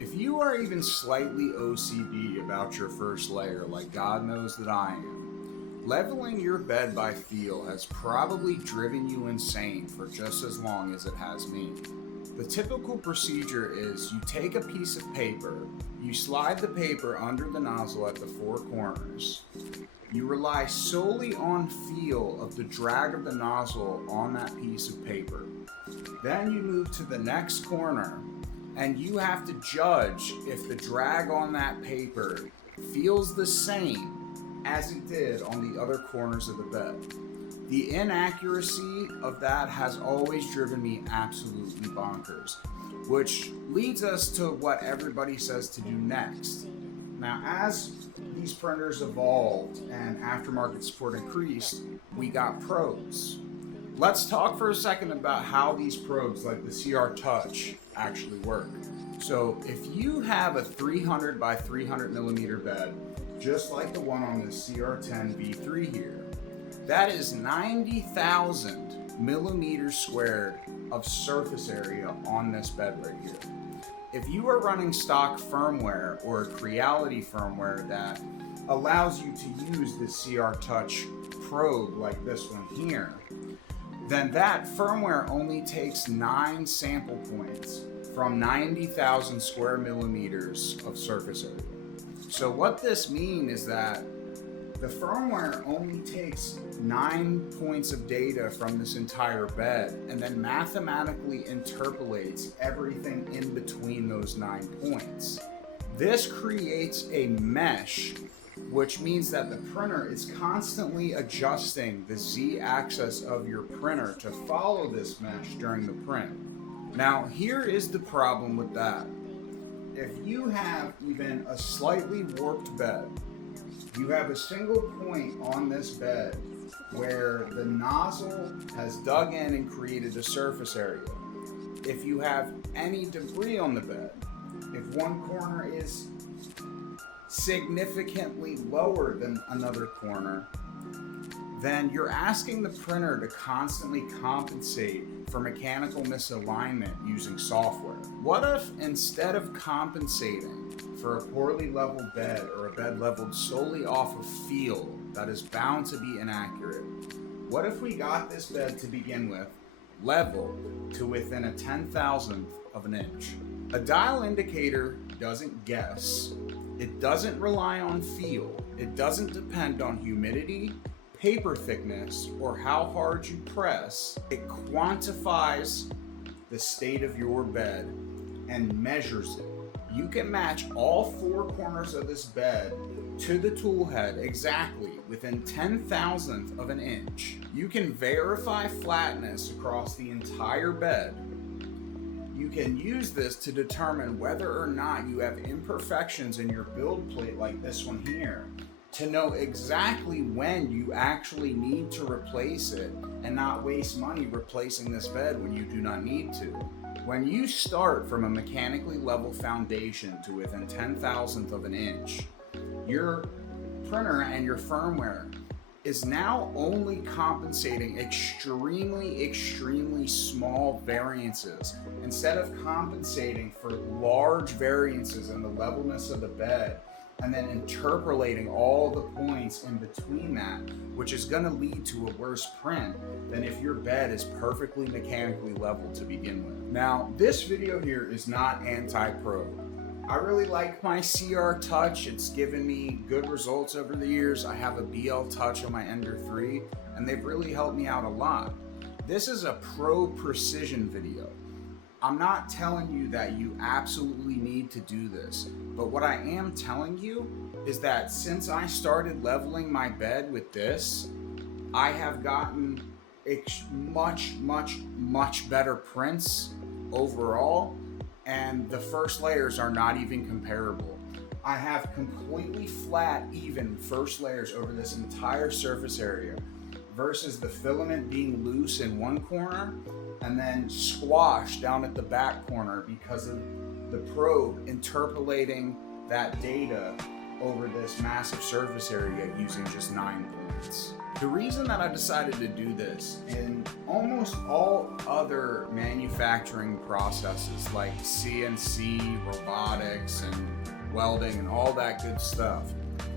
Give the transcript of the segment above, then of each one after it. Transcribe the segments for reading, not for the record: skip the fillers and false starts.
If you are even slightly OCD about your first layer, like God knows that I am, leveling your bed by feel has probably driven you insane for just as long as it has me. The typical procedure is you take a piece of paper, you slide the paper under the nozzle at the four corners, you rely solely on feel of the drag of the nozzle on that piece of paper. Then you move to the next corner and you have to judge if the drag on that paper feels the same as it did on the other corners of the bed. The inaccuracy of that has always driven me absolutely bonkers, which leads us to what everybody says to do next. Now, as these printers evolved and aftermarket support increased, we got probes. Let's talk for a second about how these probes, like the CR Touch, actually work. So if you have a 300 by 300 millimeter bed, just like the one on the CR10 V3 here, that is 90,000 millimeters squared of surface area on this bed right here. If you are running stock firmware or Creality firmware that allows you to use the CR Touch probe like this one here, then that firmware only takes 9 sample points from 90,000 square millimeters of surface area. So what this means is that the firmware only takes 9 points of data from this entire bed and then mathematically interpolates everything in between those 9 points. This creates a mesh, which means that the printer is constantly adjusting the Z-axis of your printer to follow this mesh during the print. Now, here is the problem with that. If you have even a slightly warped bed, you have a single point on this bed where the nozzle has dug in and created a surface area. If you have any debris on the bed, if one corner is significantly lower than another corner, then you're asking the printer to constantly compensate for mechanical misalignment using software. What if instead of compensating for a poorly leveled bed or a bed leveled solely off of feel that is bound to be inaccurate, what if we got this bed to begin with leveled to within a 10,000th of an inch? A dial indicator doesn't guess. It doesn't rely on feel. It doesn't depend on humidity, paper thickness, or how hard you press. It quantifies the state of your bed and measures it. You can match all 4 corners of this bed to the tool head exactly within 10,000th of an inch. You can verify flatness across the entire bed. You can use this to determine whether or not you have imperfections in your build plate like this one here, to know exactly when you actually need to replace it and not waste money replacing this bed when you do not need to. When you start from a mechanically level foundation to within 10,000th of an inch, your printer and your firmware is now only compensating extremely small variances instead of compensating for large variances in the levelness of the bed and then interpolating all the points in between that, which is going to lead to a worse print than if your bed is perfectly mechanically leveled to begin with. Now, this video here is not anti-probe. I really like my CR Touch. It's given me good results over the years. I have a BL Touch on my Ender 3, and they've really helped me out a lot. This is a pro precision video. I'm not telling you that you absolutely need to do this, but what I am telling you is that since I started leveling my bed with this, I have gotten much better prints overall, and the first layers are not even comparable. I have completely flat, even first layers over this entire surface area versus the filament being loose in one corner and then squashed down at the back corner because of the probe interpolating that data over this massive surface area using just 9 points. points. The reason that I decided to do this, in almost all other manufacturing processes like CNC, robotics, and welding, and all that good stuff,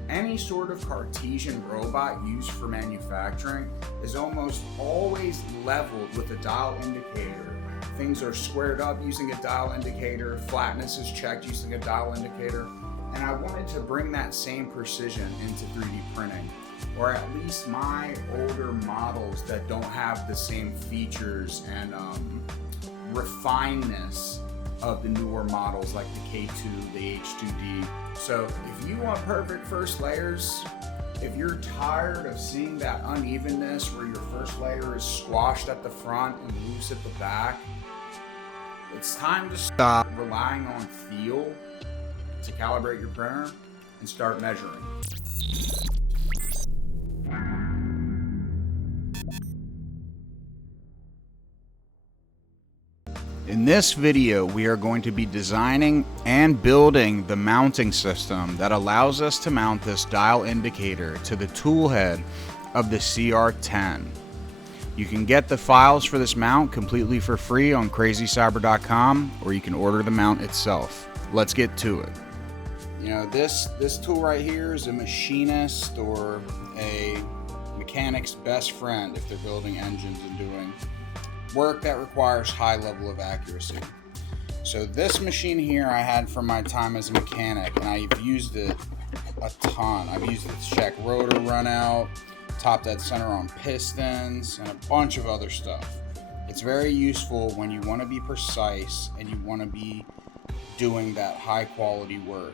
any sort of Cartesian robot used for manufacturing is almost always leveled with a dial indicator. Things are squared up using a dial indicator, flatness is checked using a dial indicator, and I wanted to bring that same precision into 3D printing, or at least my older models that don't have the same features and refinedness of the newer models like the K2, the H2D. So if you want perfect first layers, if you're tired of seeing that unevenness where your first layer is squashed at the front and loose at the back, it's time to stop relying on feel to calibrate your printer and start measuring. In this video, we are going to be designing and building the mounting system that allows us to mount this dial indicator to the tool head of the CR10. You can get the files for this mount completely for free on crazycyber.com, or you can order the mount itself. Let's get to it. You know, this tool right here is a machinist or a mechanic's best friend if they're building engines and doing work that requires high level of accuracy. So this machine here I had from my time as a mechanic, and I've used it a ton. I've used it to check rotor runout, top dead center on pistons, and a bunch of other stuff. It's very useful when you want to be precise and you want to be doing that high quality work.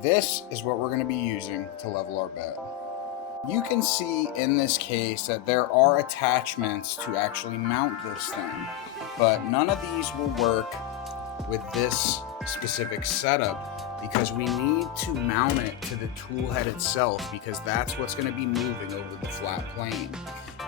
This is what we're going to be using to level our bed. You can see in this case that there are attachments to actually mount this thing, but none of these will work with this specific setup because we need to mount it to the tool head itself, because that's what's going to be moving over the flat plane.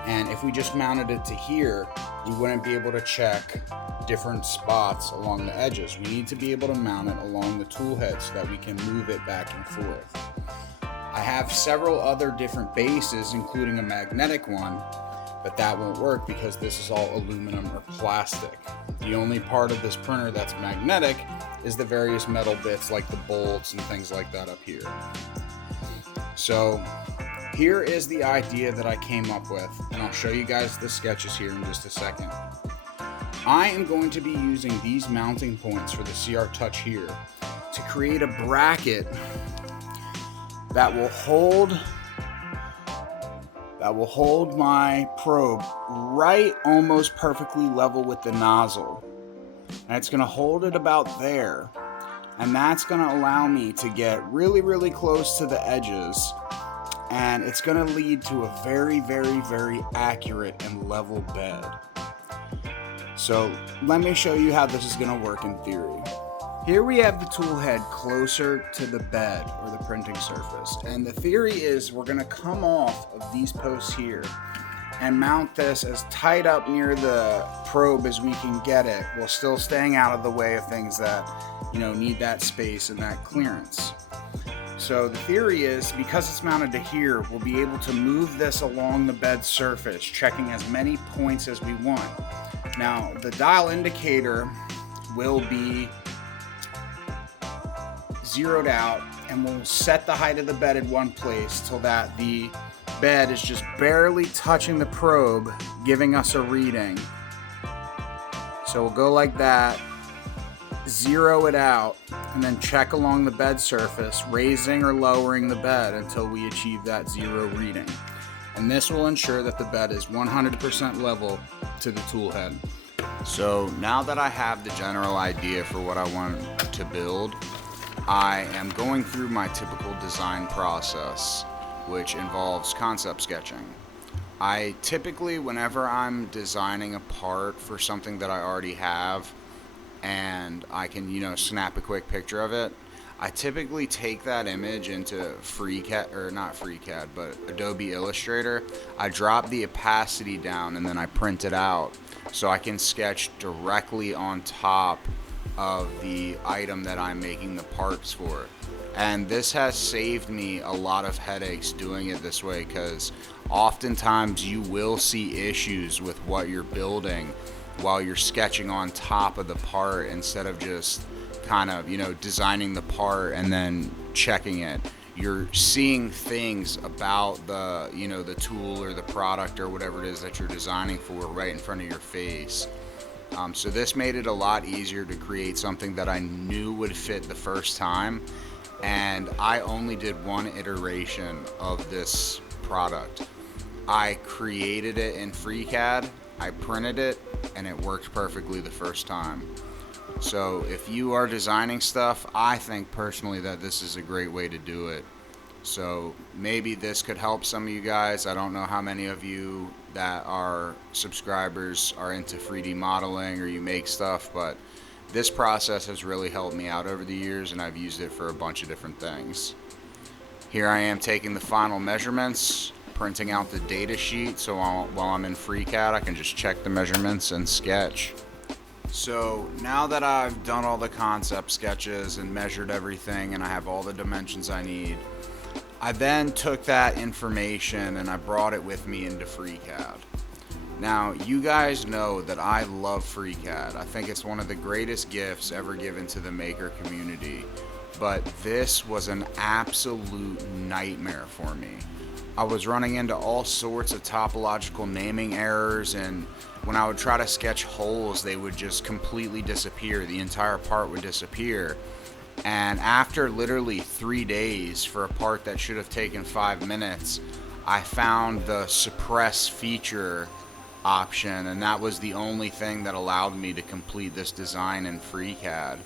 And if we just mounted it to here, we wouldn't be able to check different spots along the edges. We need to be able to mount it along the tool head so that we can move it back and forth. I have several other different bases, including a magnetic one, but that won't work because this is all aluminum or plastic. The only part of this printer that's magnetic is the various metal bits like the bolts and things like that up here. So here is the idea that I came up with, and I'll show you guys the sketches here in just a second. I am going to be using these mounting points for the CR Touch here to create a bracket that will hold my probe right almost perfectly level with the nozzle. And it's going to hold it about there. And that's going to allow me to get really, really close to the edges. And it's going to lead to a very, very, very accurate and level bed. So let me show you how this is going to work in theory. Here we have the tool head closer to the bed or the printing surface, and the theory is we're going to come off of these posts here and mount this as tight up near the probe as we can get it, while still staying out of the way of things that, you know, need that space and that clearance. So the theory is, because it's mounted to here, we'll be able to move this along the bed surface, checking as many points as we want. Now, the dial indicator will be zeroed out, and we'll set the height of the bed in one place till that the bed is just barely touching the probe, giving us a reading. So we'll go like that, zero it out, and then check along the bed surface, raising or lowering the bed until we achieve that zero reading. And this will ensure that the bed is 100% level to the tool head. So now that I have the general idea for what I want to build, I am going through my typical design process, which involves concept sketching. I typically, whenever I'm designing a part for something that I already have and I can, you know, snap a quick picture of it, I typically take that image into FreeCAD, or not FreeCAD, but Adobe Illustrator. I drop the opacity down and then I print it out so I can sketch directly on top of the item that I'm making the parts for. And this has saved me a lot of headaches doing it this way, because oftentimes you will see issues with what you're building while you're sketching on top of the part, instead of just kind of, designing the part and then checking it. You're seeing things about the, the tool or the product or whatever it is that you're designing for right in front of your face. So this made it a lot easier to create something that I knew would fit the first time. And I only did one iteration of this product. I created it in FreeCAD, I printed it, and it worked perfectly the first time. So if you are designing stuff, I think personally that this is a great way to do it. So maybe this could help some of you guys. I don't know how many of you that are subscribers are into 3D modeling or you make stuff, but this process has really helped me out over the years, and I've used it for a bunch of different things. Here I am taking the final measurements, printing out the data sheet, so while I'm in FreeCAD I can just check the measurements and sketch. So now that I've done all the concept sketches and measured everything and I have all the dimensions I need, I then took that information and I brought it with me into FreeCAD. Now, you guys know that I love FreeCAD. I think it's one of the greatest gifts ever given to the maker community. But this was an absolute nightmare for me. I was running into all sorts of topological naming errors, and when I would try to sketch holes, they would just completely disappear. The entire part would disappear. And after literally 3 days for a part that should have taken 5 minutes, I found the suppress feature option, and that was the only thing that allowed me to complete this design in FreeCAD.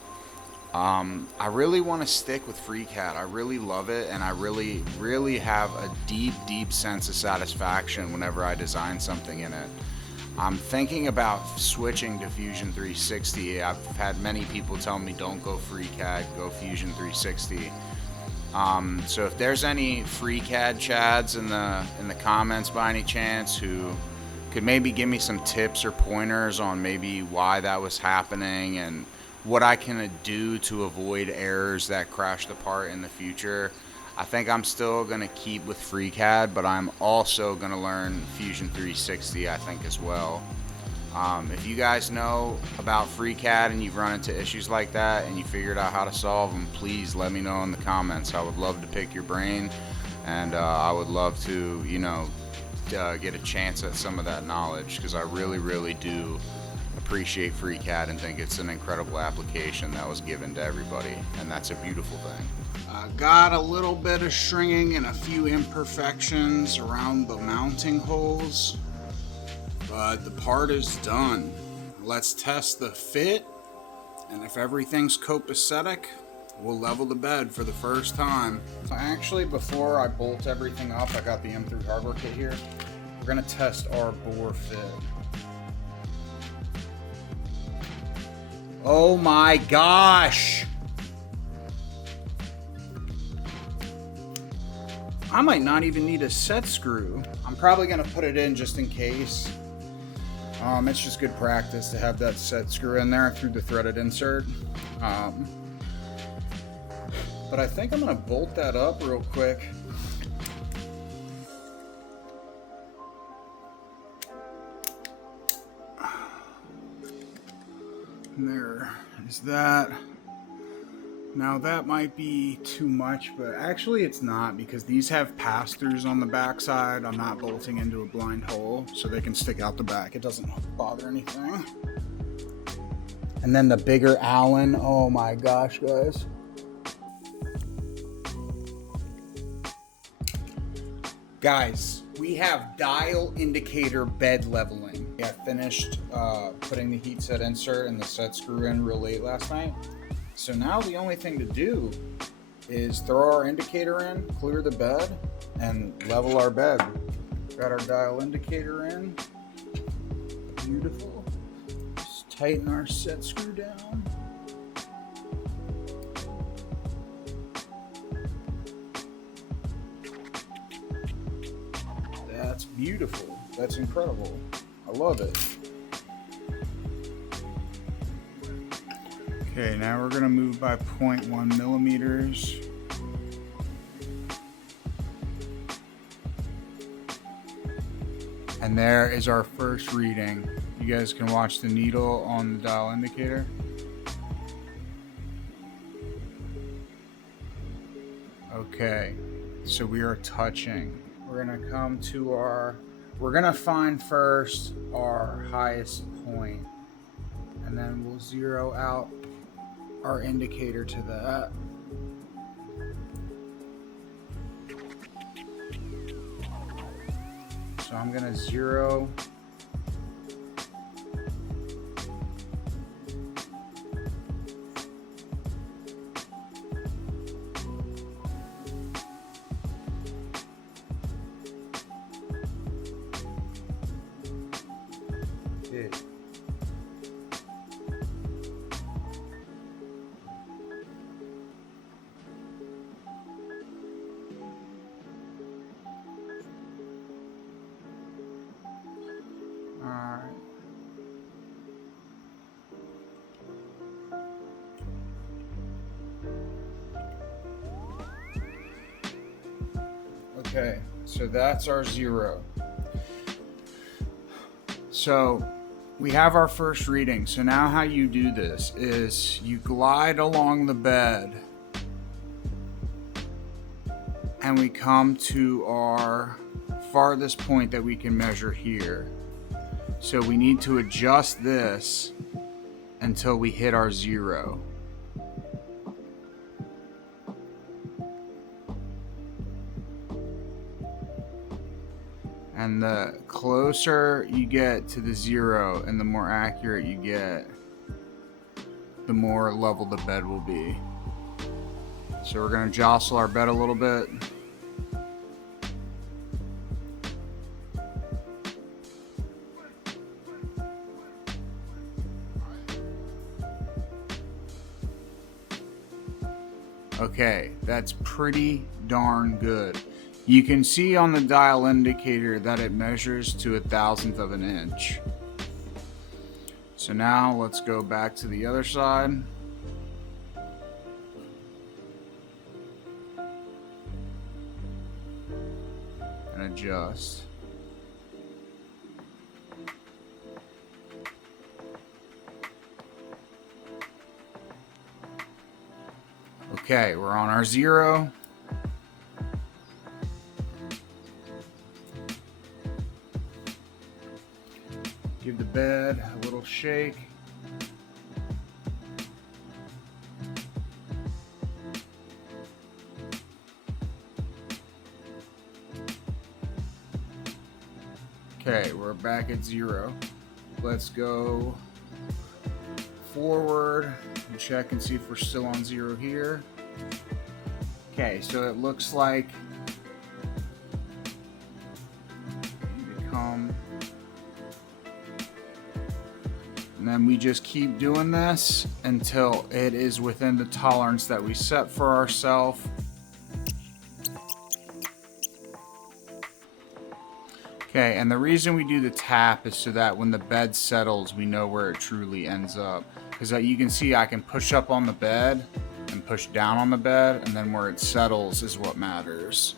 I really want to stick with FreeCAD. I really love it, and I really have a deep sense of satisfaction whenever I design something in it. I'm thinking about switching to Fusion 360. I've had many people tell me don't go FreeCAD, go Fusion 360. So if there's any FreeCAD chads in the comments by any chance who could maybe give me some tips or pointers on maybe why that was happening and what I can do to avoid errors that crash the part in the future. I think I'm still going to keep with FreeCAD, but I'm also going to learn Fusion 360, I think, as well. If you guys know about FreeCAD and you've run into issues like that and you figured out how to solve them, please let me know in the comments. I would love to pick your brain, and I would love to, get a chance at some of that knowledge, because I really do appreciate FreeCAD and think it's an incredible application that was given to everybody, and that's a beautiful thing. Got a little bit of stringing and a few imperfections around the mounting holes, but the part is done. Let's test the fit, and if everything's copacetic, we'll level the bed for the first time. Actually, before I bolt everything up, I got the M3 hardware kit here. We're gonna test our bore fit. Oh my gosh! I might not even need a set screw. I'm probably gonna put it in just in case. It's just good practice to have that set screw in there through the threaded insert. But I think I'm gonna bolt that up real quick. And there is that. Now that might be too much, but actually it's not, because these have pass-throughs on the backside. I'm not bolting into a blind hole, so they can stick out the back. It doesn't bother anything. And then the bigger Allen, oh my gosh, guys. Guys, we have dial indicator bed leveling. I finished putting the heat set insert and the set screw in real late last night. So now the only thing to do is throw our indicator in, clear the bed, and level our bed. Got our dial indicator in. Beautiful. Just tighten our set screw down. That's beautiful. That's incredible. I love it. Okay, now we're going to move by 0.1 millimeters. And there is our first reading. You guys can watch the needle on the dial indicator. Okay, so we are touching. We're gonna come to we're gonna find first our highest point, and then we'll zero out our indicator to that. So I'm gonna zero. Okay, so that's our zero. So we have our first reading. So now how you do this is you glide along the bed and we come to our farthest point that we can measure here. So we need to adjust this until we hit our zero. And the closer you get to the zero and the more accurate you get, the more level the bed will be. So we're going to jostle our bed a little bit. Okay, that's pretty darn good. You can see on the dial indicator that it measures to 1/1000th of an inch. So now let's go back to the other side. And adjust. Okay, we're on our zero. Give the bed a little shake. Okay, we're back at zero. Let's go forward and check and see if we're still on zero here. Okay, so it looks like and then we just keep doing this until it is within the tolerance that we set for ourselves. Okay, and the reason we do the tap is so that when the bed settles, we know where it truly ends up. Because you can see I can push up on the bed and push down on the bed, and then where it settles is what matters.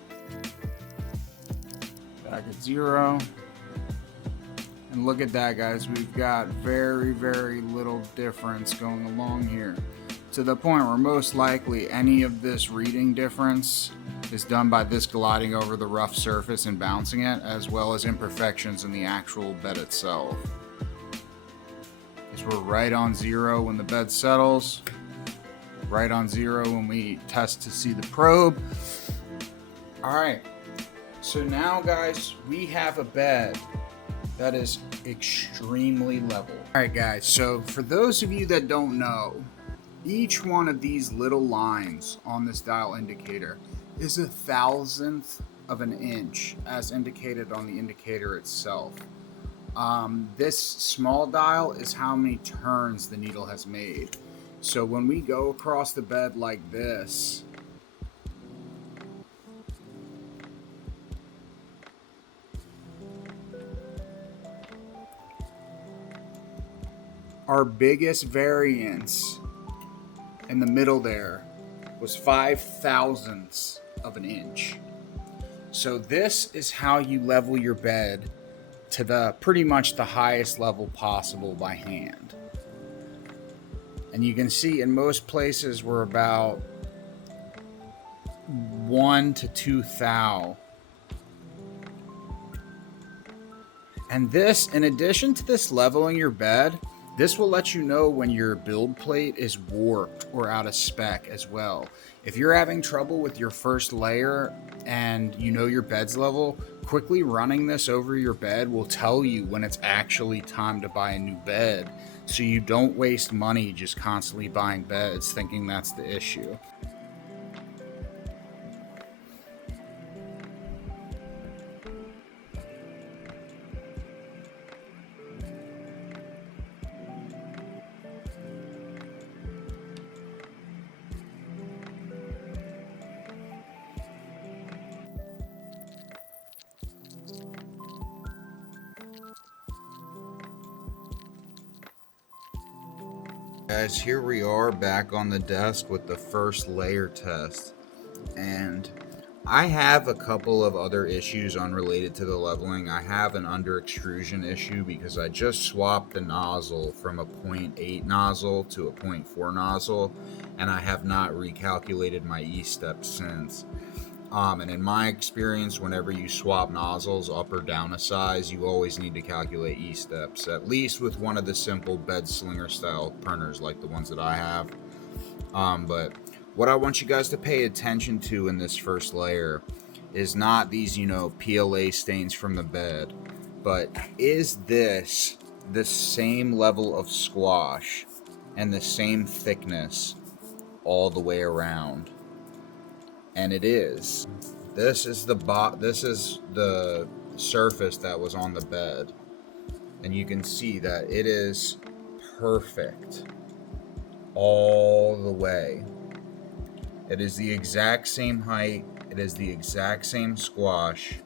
Back at zero. And look at that, guys. We've got very, very little difference going along here. To the point where most likely any of this reading difference is done by this gliding over the rough surface and bouncing it, as well as imperfections in the actual bed itself. Because we're right on zero when the bed settles. Right on zero when we test to see the probe. Alright. So now, guys, we have a bed that is extremely level. Alright guys, so for those of you that don't know, each one of these little lines on this dial indicator is 1/1000th of an inch as indicated on the indicator itself. This small dial is how many turns the needle has made. So when we go across the bed like this, our biggest variance in the middle there was 5/1000ths of an inch. So this is how you level your bed to the pretty much the highest level possible by hand. And you can see in most places we're about 1 to 2 thou. And this, in addition to this leveling your bed, this will let you know when your build plate is warped or out of spec as well. If you're having trouble with your first layer and you know your bed's level, quickly running this over your bed will tell you when it's actually time to buy a new bed, so you don't waste money just constantly buying beds thinking that's the issue. Guys, here we are back on the desk with the first layer test, and I have a couple of other issues unrelated to the leveling. I have an under extrusion issue because I just swapped the nozzle from a 0.8 nozzle to a 0.4 nozzle, and I have not recalculated my E-steps since. And in my experience, whenever you swap nozzles up or down a size, you always need to calculate E-steps, at least with one of the simple Bedslinger style printers like the ones that I have. But what I want you guys to pay attention to in this first layer is not these, PLA stains from the bed, but is this the same level of squash and the same thickness all the way around? And it is. This is the surface that was on the bed, and you can see that it is perfect all the way. It is the exact same height. It is the exact same squash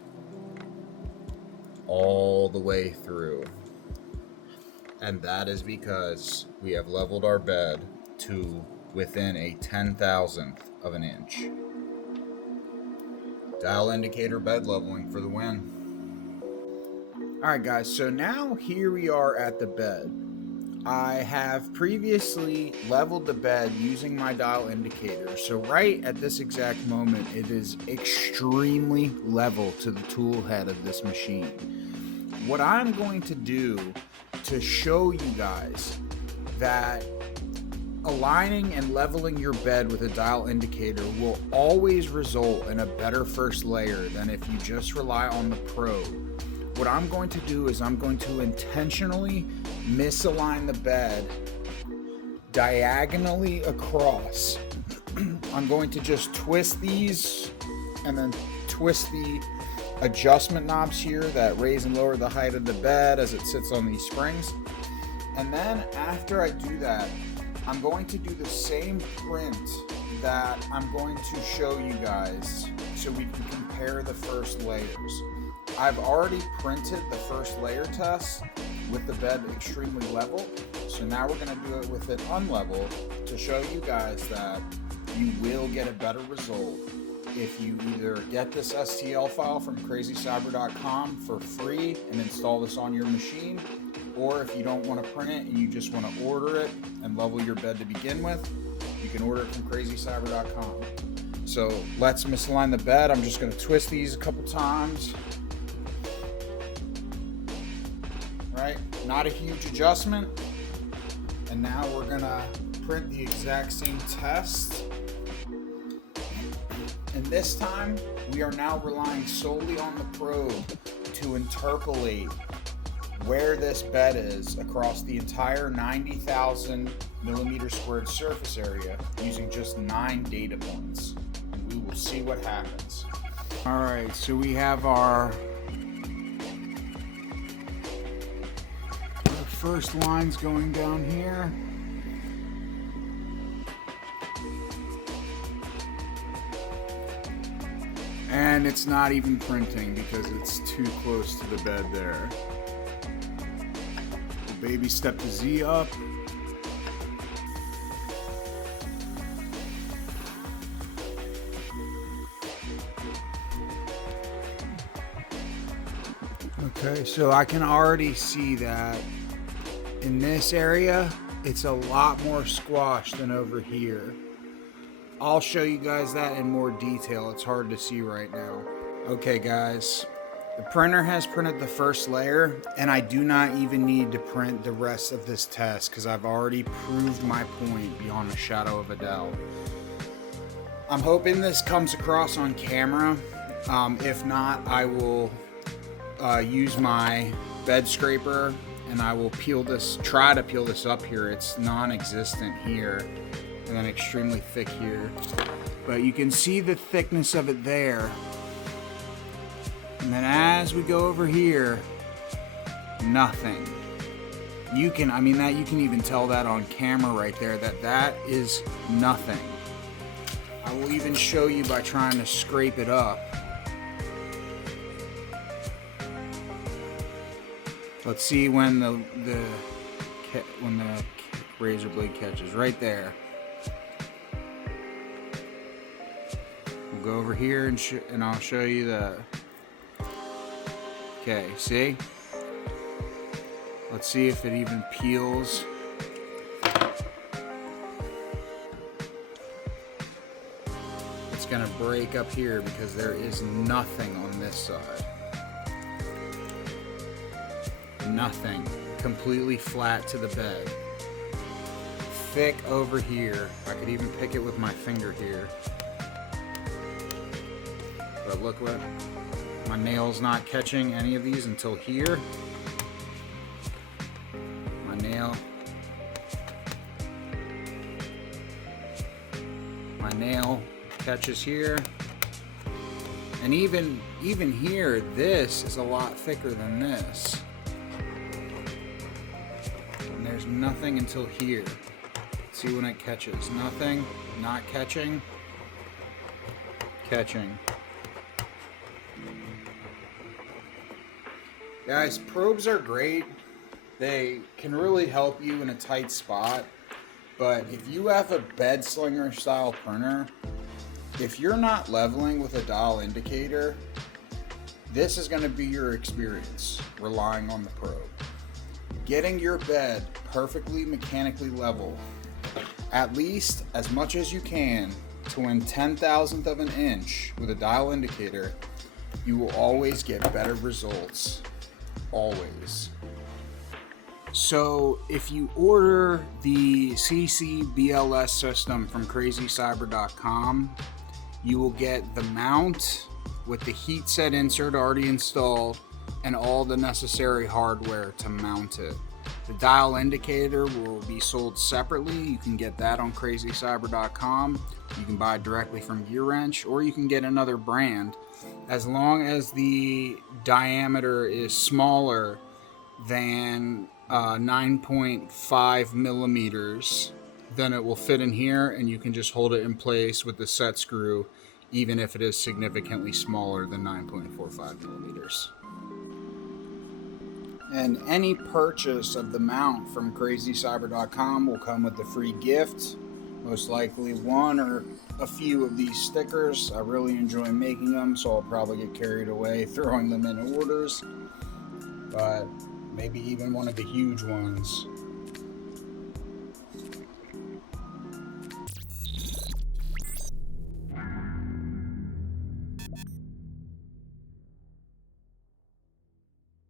all the way through. And that is because we have leveled our bed to within a 10,000th of an inch. Dial indicator bed leveling for the win. Alright guys, so now here we are at the bed. I have previously leveled the bed using my dial indicator. So right at this exact moment, it is extremely level to the tool head of this machine. What I'm going to do to show you guys that aligning and leveling your bed with a dial indicator will always result in a better first layer than if you just rely on the probe. What I'm going to do is I'm going to intentionally misalign the bed diagonally across. I'm going to just twist these and then twist the adjustment knobs here that raise and lower the height of the bed as it sits on these springs. And then after I do that, I'm going to do the same print that I'm going to show you guys so we can compare the first layers. I've already printed the first layer test with the bed extremely level, so now we're going to do it with it unlevel to show you guys that you will get a better result if you either get this STL file from crazycyber.com for free and install this on your machine, or if you don't want to print it and you just want to order it and level your bed to begin with, you can order it from crazycyber.com. So let's misalign the bed. I'm just going to twist these a couple times. Right? Not a huge adjustment. And now we're going to print the exact same test. And this time, we are now relying solely on the probe to interpolate where this bed is across the entire 90,000 millimeter squared surface area using just 9 data points. And we will see what happens. All right, so we have our first lines going down here. And it's not even printing because it's too close to the bed there. We'll baby step the Z up. Okay, so I can already see that in this area, it's a lot more squashed than over here. I'll show you guys that in more detail. It's hard to see right now. Okay guys, the printer has printed the first layer, and I do not even need to print the rest of this test because I've already proved my point beyond a shadow of a doubt. I'm hoping this comes across on camera. If not, I will use my bed scraper and I will try to peel this up here. It's non-existent here and then extremely thick here. But you can see the thickness of it there. And then as we go over here, nothing. You can even tell that on camera right there, that is nothing. I will even show you by trying to scrape it up. Let's see when the razor blade catches right there. We'll go over here and I'll show you the. Okay, see? Let's see if it even peels. It's gonna break up here because there is nothing on this side. Nothing. Completely flat to the bed. Thick over here. I could even pick it with my finger here. But look what, my nail's not catching any of these until here. My nail catches here. And even here, this is a lot thicker than this. And there's nothing until here. Let's see when it catches. Nothing, not catching, catching. Guys, probes are great. They can really help you in a tight spot. But if you have a Bedslinger style printer, if you're not leveling with a dial indicator, this is going to be your experience relying on the probe. Getting your bed perfectly mechanically level, at least as much as you can, to within 1/10,000th of an inch with a dial indicator, you will always get better results. Always. So if you order the CC-BLS system from crazycyber.com, you will get the mount with the heat set insert already installed and all the necessary hardware to mount it. The dial indicator will be sold separately. You can get that on crazycyber.com. You can buy it directly from Gear Wrench, or you can get another brand. As long as the diameter is smaller than 9.5 millimeters, then it will fit in here and you can just hold it in place with the set screw, even if it is significantly smaller than 9.45 millimeters. And any purchase of the mount from crazycyber.com will come with a free gift, most likely one or a few of these stickers. I really enjoy making them, so I'll probably get carried away throwing them in orders, but maybe even one of the huge ones.